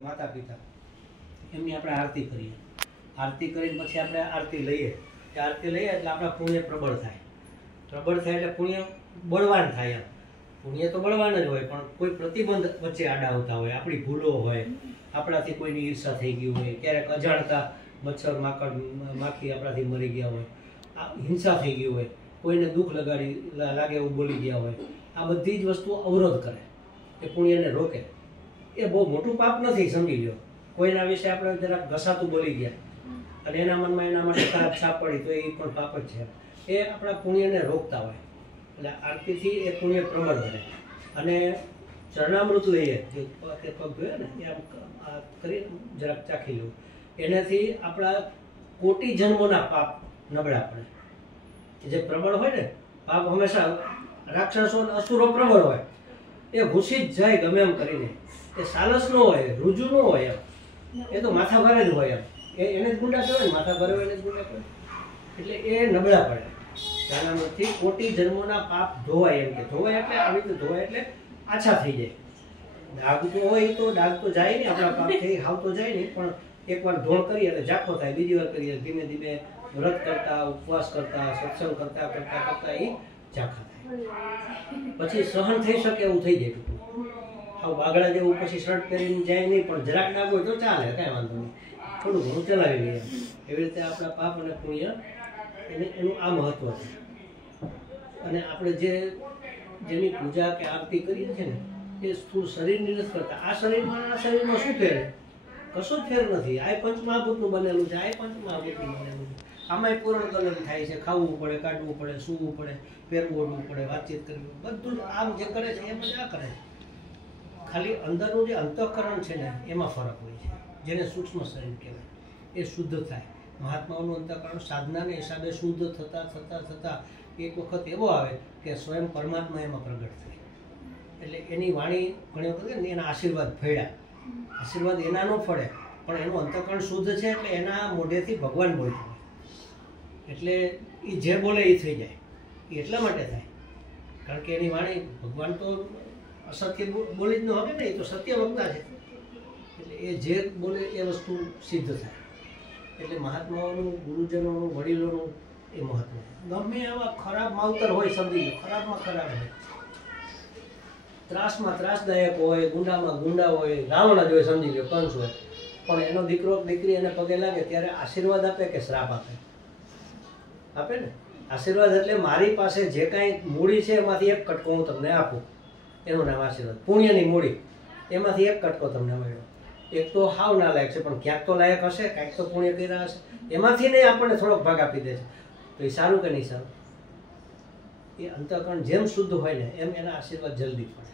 માતા પિતા એમની આપણે આરતી કરીએ, આરતી કરીને પછી આપણે આરતી લઈએ એટલે આપણા પુણ્ય પ્રબળ થાય એટલે પુણ્ય બળવાન થાય. એમ પુણ્ય તો બળવાન જ હોય, પણ કોઈ પ્રતિબંધ વચ્ચે આડા આવતા હોય, આપણી ભૂલો હોય, આપણાથી કોઈની ઈર્ષા થઈ ગઈ હોય, ક્યારેક અજાણતા મચ્છર માખી આપણાથી મરી ગયા હોય, હિંસા થઈ ગઈ હોય, કોઈને દુઃખ લાગે એવું બોલી ગયા હોય, આ બધી જ વસ્તુઓ અવરોધ કરે, એ પુણ્યને રોકે. એ બહુ મોટું પાપ નથી, સમજી લો. કોઈના વિશે આપણે જરાક ઘસાતું બોલી ગયા અને એના મનમાં એના માટે ખરાબ છાપ પડી તો એ પણ પાપ જ છે. એ આપણા પુણ્યને રોકતા હોય. એટલે આરતીથી એ પુણ્ય પ્રબળ બને. અને ચરણામૃત લઈએ, જે તે પગ ધોયા ને એ આમ કરી જરાક ચાખી લેવું, એનાથી આપણા કોટી જન્મોના પાપ નબળા પડે. જે પ્રબળ હોય ને પાપ, હંમેશા રાક્ષસો અને અસુરો પ્રબળ હોય, એ ઘૂસી જ જાય ગમે એમ કરીને. એ સાલસ નો હોય, રુજુ નો હોય, એમ એ તો માથા ભારે જ હોય. એમ એને જ ગુંડા કહેવાય ને, માથા ભારે હોય એને જ ગુંડા કહેવાય. એટલે એ નબળા પડે. એનામાંથી કોટી જન્મોના પાપ ધોવાય. એમ કે ધોવાય એટલે આવી રીતે ધોવાય એટલે આછા થઈ જાય. ડાઘ તો હોય તો ડાઘ તો જાય નહીં, આપણા પાપથી હાવ તો જાય નહીં, પણ એકવાર ધોળ કરીએ એટલે ઝાંખો થાય, બીજી વાર કરીએ, ધીમે ધીમે વ્રત કરતા, ઉપવાસ કરતા, સત્સંગ કરતા કરતા કરતા એ ઝાંખા થાય. પછી સહન થઈ શકે એવું થઈ જાય. આવું બાગડા જેવું પછી શર્ટ પહેરીને જાય નહીં, પણ જરાક ડાઘ હોય તો ચાલે, કાંઈ વાંધો નહીં, થોડું ઘણું ચલાવી લઈએ. એવી રીતે આપણા પાપ અને પુણ્ય એનું આ મહત્વ છે. અને આપણે જેની પૂજા કે આરતી કરીએ છીએ ને, એ સ્થૂળ શરીરની નથી કરતા. આ શરીરમાં શું ફેર? કશો જ ફેર નથી. આ પંચમહાભૂતનું બનેલું છે, આ પંચમહાભૂતનું બનેલું છે. આમાંય પૂરણ ગલન થાય છે, ખાવું પડે, કાઢવું પડે, સૂવું પડે, પહેરવું ઓઢવું પડે, વાતચીત કરવી, બધું જ આમ જે કરે છે એમ જ આ કરે છે. ખાલી અંદરનું જે અંતઃકરણ છે ને એમાં ફરક હોય છે, જેને સૂક્ષ્મ શરીર કહેવાય. એ શુદ્ધ થાય. મહાત્માઓનું અંતઃકરણ સાધનાને હિસાબે શુદ્ધ થતાં એક વખત એવો આવે કે સ્વયં પરમાત્મા એમાં પ્રગટ થાય. એટલે એની વાણી ઘણી વખત એના આશીર્વાદ ફળ્યા. આશીર્વાદ એના ન ફળે, પણ એનું અંતઃકરણ શુદ્ધ છે એટલે એના મોઢેથી ભગવાન બોલતું હોય. એટલે એ જે બોલે એ થઈ જાય. એ એટલા માટે થાય કારણ કે એની વાણી, ભગવાન તો અસત્ય બોલી જ ન হবে ને, એ તો સત્ય વક્તા છે. એટલે એ જે બોલે એ વસ્તુ સિદ્ધ થાય. એટલે મહાત્માઓનું, ગુરુજનોનું, વડીલોનું એ મહત્વ. ગમે એવા ખરાબ માવતર હોય, સમજી લો, ખરાબમાં ખરાબ હોય, ત્રાસમાં ત્રાસદાયક હોય, ગુંડામાં ગુંડા હોય, રાવણ જ હોય, સમજી લો, કંસ હોય, પણ એનો દીકરો દીકરી એને પગે લાગે ત્યારે આશીર્વાદ આપે કે શ્રાપ આપે? આપે ને. આશીર્વાદ એટલે મારી પાસે જે કાંઈ મૂડી છે એમાંથી એક કટકો હું તમને આપું, એનું નામ આશીર્વાદ. પુણ્યની મૂડી, એમાંથી એક કટકો તમને મળ્યો. એક તો હાવ ના લાયક છે, પણ ક્યાંક તો લાયક હશે, કાંઈક તો પુણ્ય કર્યા હશે, એમાંથી નહીં આપણને થોડોક ભાગ આપી દે છે. તો એ સારું કે નહીં સારું? એ અંતઃકરણ જેમ શુદ્ધ હોય ને એમ એના આશીર્વાદ જલ્દી ફળે.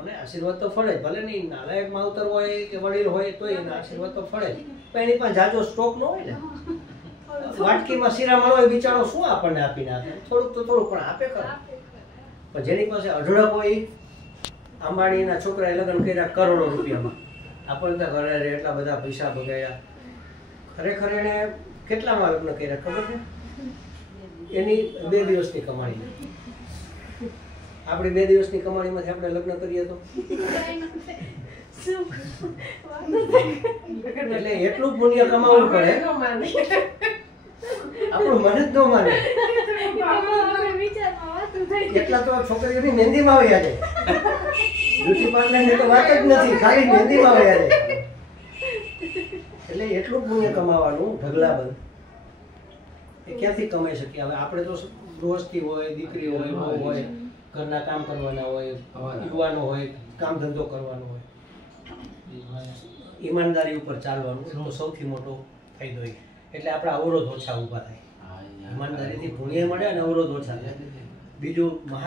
અને આશીર્વાદ તો ફળે, ભલે નહીં નાલાયક માવતર હોય કે વડીલ હોય તો એના આશીર્વાદ તો ફળે જ. પણ એની પાસે જાજો સ્ટોક ન હોય ને, વાટકીમાં શિરામણ હોય, બિચારો શું આપણને આપીને આપે? થોડુંક તો થોડુંક પણ આપે ખરો. પણ જેની પાસે અઢળક હોય, અંબાણીના છોકરાએ લગ્ન કર્યા કરોડો રૂપિયામાં, આપણને ઘરે એટલા બધા પૈસા બગાડ્યા. ખરેખર એને કેટલામાં લગ્ન કર્યા ખબર છે? એની 2 દિવસની કમાણી. આપણી 2 દિવસની કમાણીમાંથી આપણે લગ્ન કરીએ તો એટલે એટલું પુણ્ય કમાવવું પડે. આપણું મન જ ન માને એટલા તો છોકરીઓની મહેંદીમાં આવ્યા છે. બ્યુટી પાર્લરની તો વાત જ નથી, ખાલી મહેંદીમાં આવ્યા છે. એટલે એટલું પુણ્ય કમાવાનું ઢગલાબંધ. એ ક્યાંથી કમાઈ શકીએ? હવે આપણે તો ગૃહસ્થી હોય, દીકરી હોય, બહુ હોય, ઘરના કામ કરવાના હોય, યુવાનો હોય, કામ ધંધો કરવાનો હોય, ઈમાનદારી ઉપર ચાલવાનું, એ તો સૌથી મોટો ફાયદો હોય. એટલે આપણા અવરોધ ઓછા ઊભા થાય. ઈમાનદારીથી પુણ્ય મળે અને અવરોધ ઓછા થાય. બીજું મહાત્મા